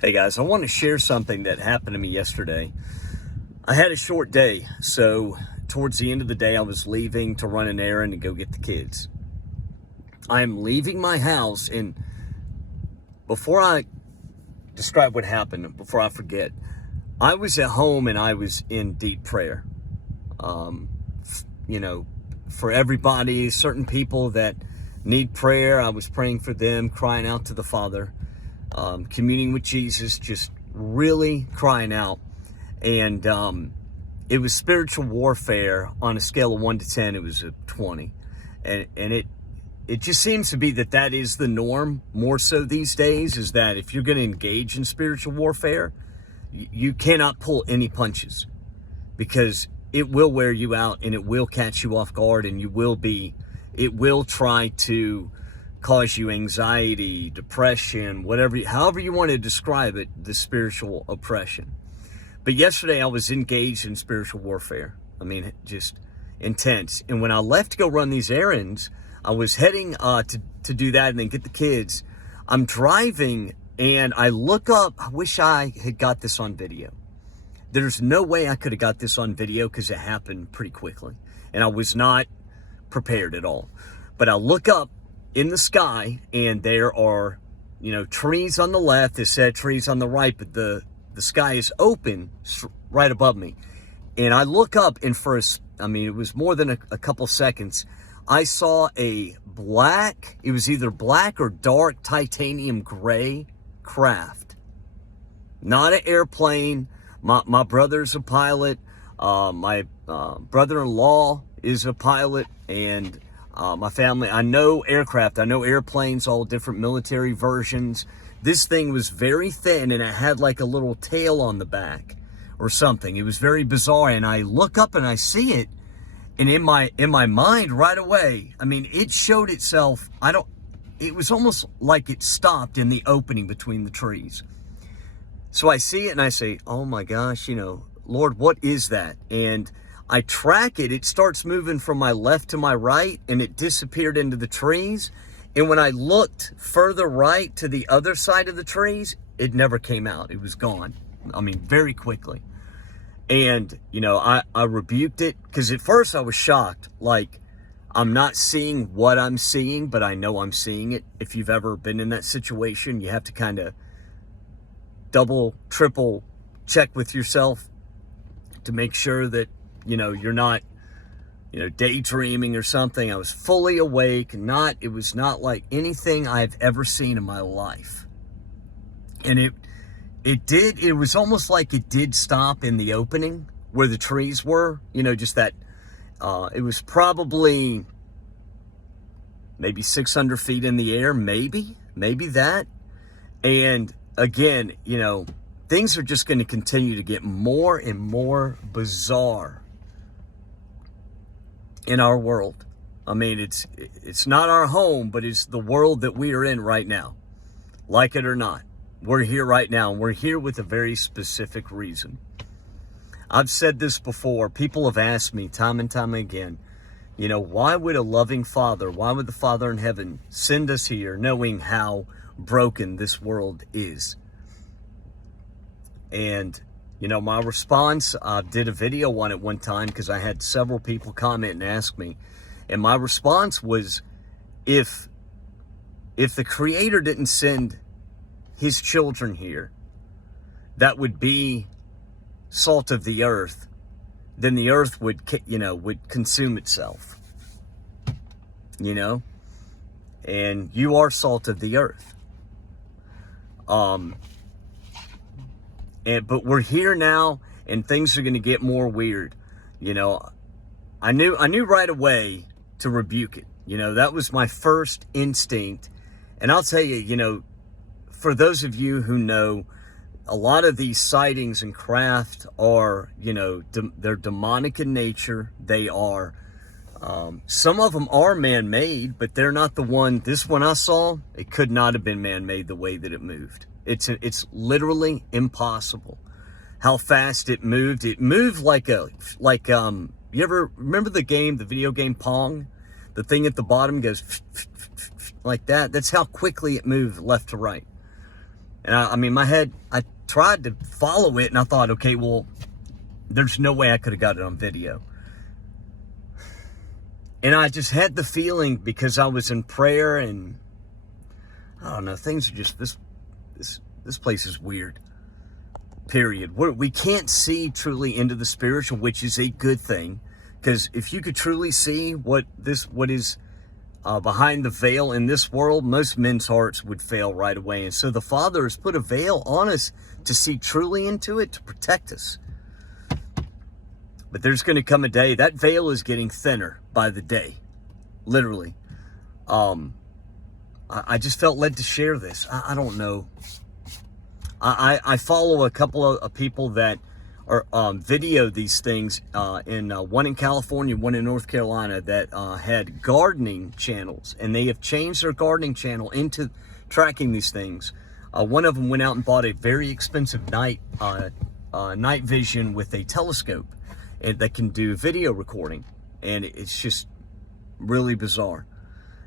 Hey guys, I want to share something that happened to me yesterday. I had a short day, so towards the end of the day, I was leaving to run an errand and go get the kids. I'm leaving my house, and before I describe what happened, before I forget, I was at home and I was in deep prayer. Um, you know, for everybody, certain people that need prayer, I was praying for them, crying out to the Father. Communing with Jesus, just really crying out. And it was spiritual warfare on a scale of 1 to 10. It was a 20. And it just seems to be that is the norm more so these days, is that if you're going to engage in spiritual warfare, you cannot pull any punches, because it will wear you out and it will catch you off guard, and it will try to cause you anxiety, depression, however you want to describe it, the spiritual oppression. But yesterday I was engaged in spiritual warfare. I mean, just intense. And when I left to go run these errands, I was heading to do that and then get the kids. I'm driving and I look up. I wish I had got this on video. There's no way I could have got this on video because it happened pretty quickly. And I was not prepared at all. But I look up in the sky, and there are, trees on the left. It said trees on the right, but the sky is open right above me. And I look up, and it was more than a couple seconds, I saw it was either black or dark titanium gray craft. Not an airplane. My brother's a pilot. My brother-in-law is a pilot, and my family, I know aircraft, I know airplanes, all different military versions. This thing was very thin, and it had like a little tail on the back or something. It was very bizarre, and I look up and I see it, and in my mind right away, it showed itself. It was almost like it stopped in the opening between the trees. So I see it and I say, oh my gosh, Lord, what is that? And I track it. It starts moving from my left to my right, and it disappeared into the trees. And when I looked further right to the other side of the trees, it never came out. It was gone. Very quickly. And, I rebuked it, because at first I was shocked. Like, I'm not seeing what I'm seeing, but I know I'm seeing it. If you've ever been in that situation, you have to kind of double, triple check with yourself to make sure that you're not, daydreaming or something. I was fully awake. It was not like anything I've ever seen in my life. And it was almost like it did stop in the opening where the trees were, just that, it was probably maybe 600 feet in the air, maybe that. And again, things are just going to continue to get more and more bizarre in our world. It's not our home, but it's the world that we are in right now. Like it or not, we're here right now, and we're here with a very specific reason. I've said this before. People have asked me time and time again, why would a loving Father, why would the Father in heaven send us here knowing how broken this world is? And my response, I did a video on it one time because I had several people comment and ask me. And my response was, if the Creator didn't send his children here that would be salt of the earth, then the earth would consume itself. And you are salt of the earth. But we're here now, and things are going to get more weird. I knew right away to rebuke it. That was my first instinct. And I'll tell you, for those of you who know, a lot of these sightings and craft are, they're demonic in nature. They are, some of them are man-made, but they're not the one. This one I saw, it could not have been man-made the way that it moved. It's literally impossible how fast it moved. It moved like you ever remember the video game Pong? The thing at the bottom goes like that. That's how quickly it moved left to right. And I mean, my head, I tried to follow it, and I thought, okay, well, there's no way I could have got it on video. And I just had the feeling, because I was in prayer, and I don't know, things are just, this place is weird, period. We can't see truly into the spiritual, which is a good thing, because if you could truly see what is behind the veil in this world, most men's hearts would fail right away. And so the Father has put a veil on us to see truly into it, to protect us. But there's going to come a day, that veil is getting thinner by the day, literally. I just felt led to share this. I don't know. I follow a couple of people that are video these things, one in California, one in North Carolina, that had gardening channels, and they have changed their gardening channel into tracking these things. One of them went out and bought a very expensive night vision with a telescope that can do video recording, and it's just really bizarre,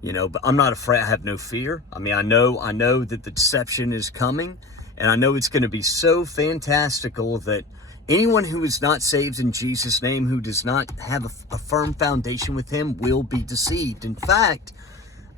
you know. But I'm not afraid. I have no fear. I mean, I know that the deception is coming, and I know it's going to be so fantastical that anyone who is not saved in Jesus' name, who does not have a firm foundation with him, will be deceived. In fact,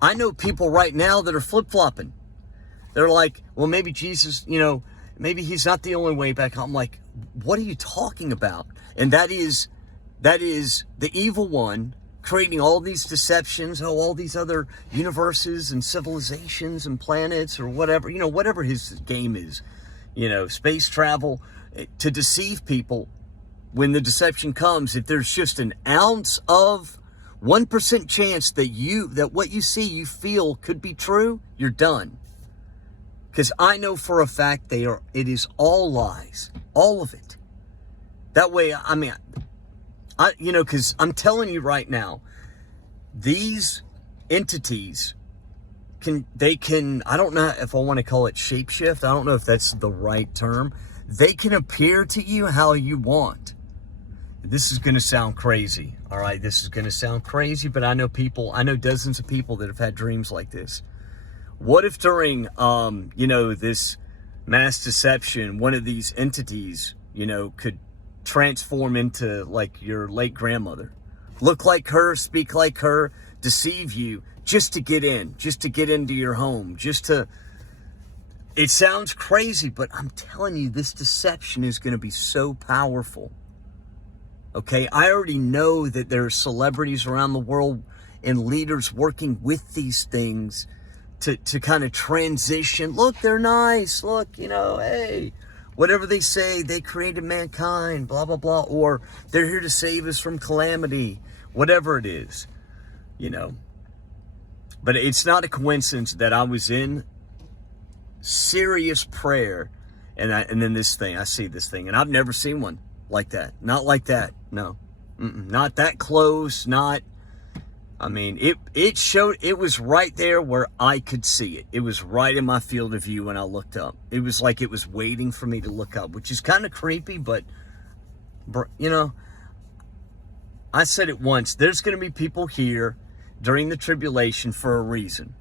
I know people right now that are flip-flopping. They're like, well, maybe Jesus, you know, maybe he's not the only way back. I'm like, what are you talking about? And that is the evil one creating all these deceptions, all these other universes and civilizations and planets or whatever, you know, whatever his game is, you know, space travel, to deceive people. When the deception comes, if there's just an ounce of 1% chance that what you see, you feel could be true, you're done. Because I know for a fact it is all lies, all of it. That way, I mean, you know, because I'm telling you right now, these entities can, I don't know if I want to call it shapeshift. I don't know if that's the right term. They can appear to you how you want. This is going to sound crazy. All right, this is going to sound crazy, but I know dozens of people that have had dreams like this. What if during, you know, this mass deception, one of these entities, you know, could transform into like your late grandmother, look like her, speak like her, deceive you just to get into your home, it sounds crazy, but I'm telling you, this deception is going to be so powerful. Okay, I already know that there are celebrities around the world and leaders working with these things to kind of transition. Look, they're nice. Look, you know, hey, whatever they say, they created mankind, blah, blah, blah, or they're here to save us from calamity, whatever it is, you know. But it's not a coincidence that I was in serious prayer, and then I see this thing, and I've never seen one like that. Not like that, no. Not that close, I mean, it was right there where I could see it. It was right in my field of view when I looked up. It was like it was waiting for me to look up, which is kind of creepy, but, you know, I said it once, there's going to be people here during the tribulation for a reason.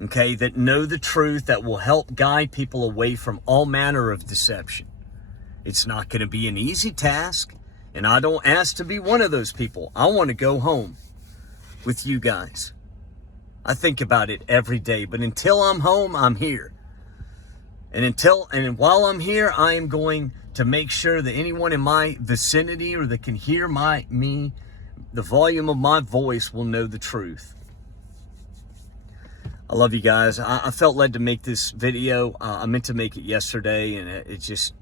Okay, that know the truth, that will help guide people away from all manner of deception. It's not going to be an easy task. And I don't ask to be one of those people. I want to go home with you guys. I think about it every day. But until I'm home, I'm here. And while I'm here, I am going to make sure that anyone in my vicinity or that can hear the volume of my voice, will know the truth. I love you guys. I felt led to make this video. I meant to make it yesterday, and it just,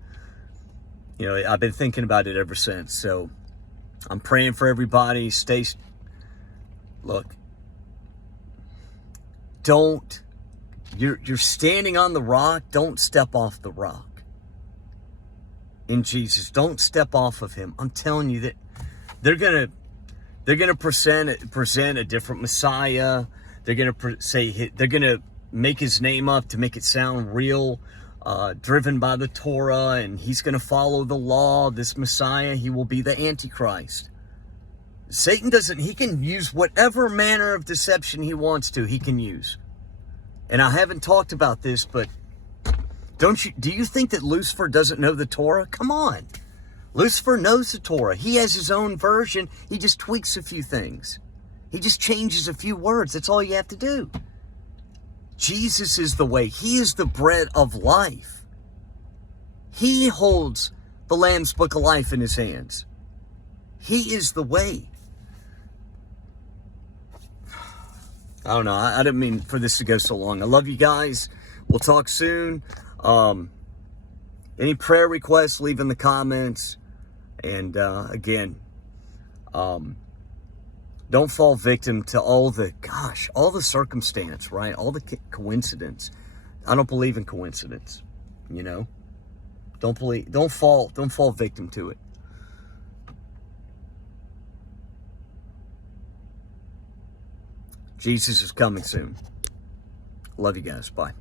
you know, I've been thinking about it ever since. So I'm praying for everybody. Look, you're standing on the rock. Don't step off the rock. In Jesus, don't step off of him. I'm telling you that they're gonna present a different Messiah. They're gonna make his name up to make it sound real. Driven by the Torah, and he's going to follow the law. This Messiah, he will be the Antichrist. Satan he can use whatever manner of deception he wants to, he can use. And I haven't talked about this, but do you think that Lucifer doesn't know the Torah? Come on. Lucifer knows the Torah. He has his own version. He just tweaks a few things. He just changes a few words. That's all you have to do. Jesus is the way. He is the bread of life. He holds the Lamb's Book of Life in his hands. He is the way. I don't know. I didn't mean for this to go so long. I love you guys. We'll talk soon. Any prayer requests, leave in the comments. And again, don't fall victim to all the circumstance, right? All the coincidence. I don't believe in coincidence, you know? Don't fall victim to it. Jesus is coming soon. Love you guys. Bye.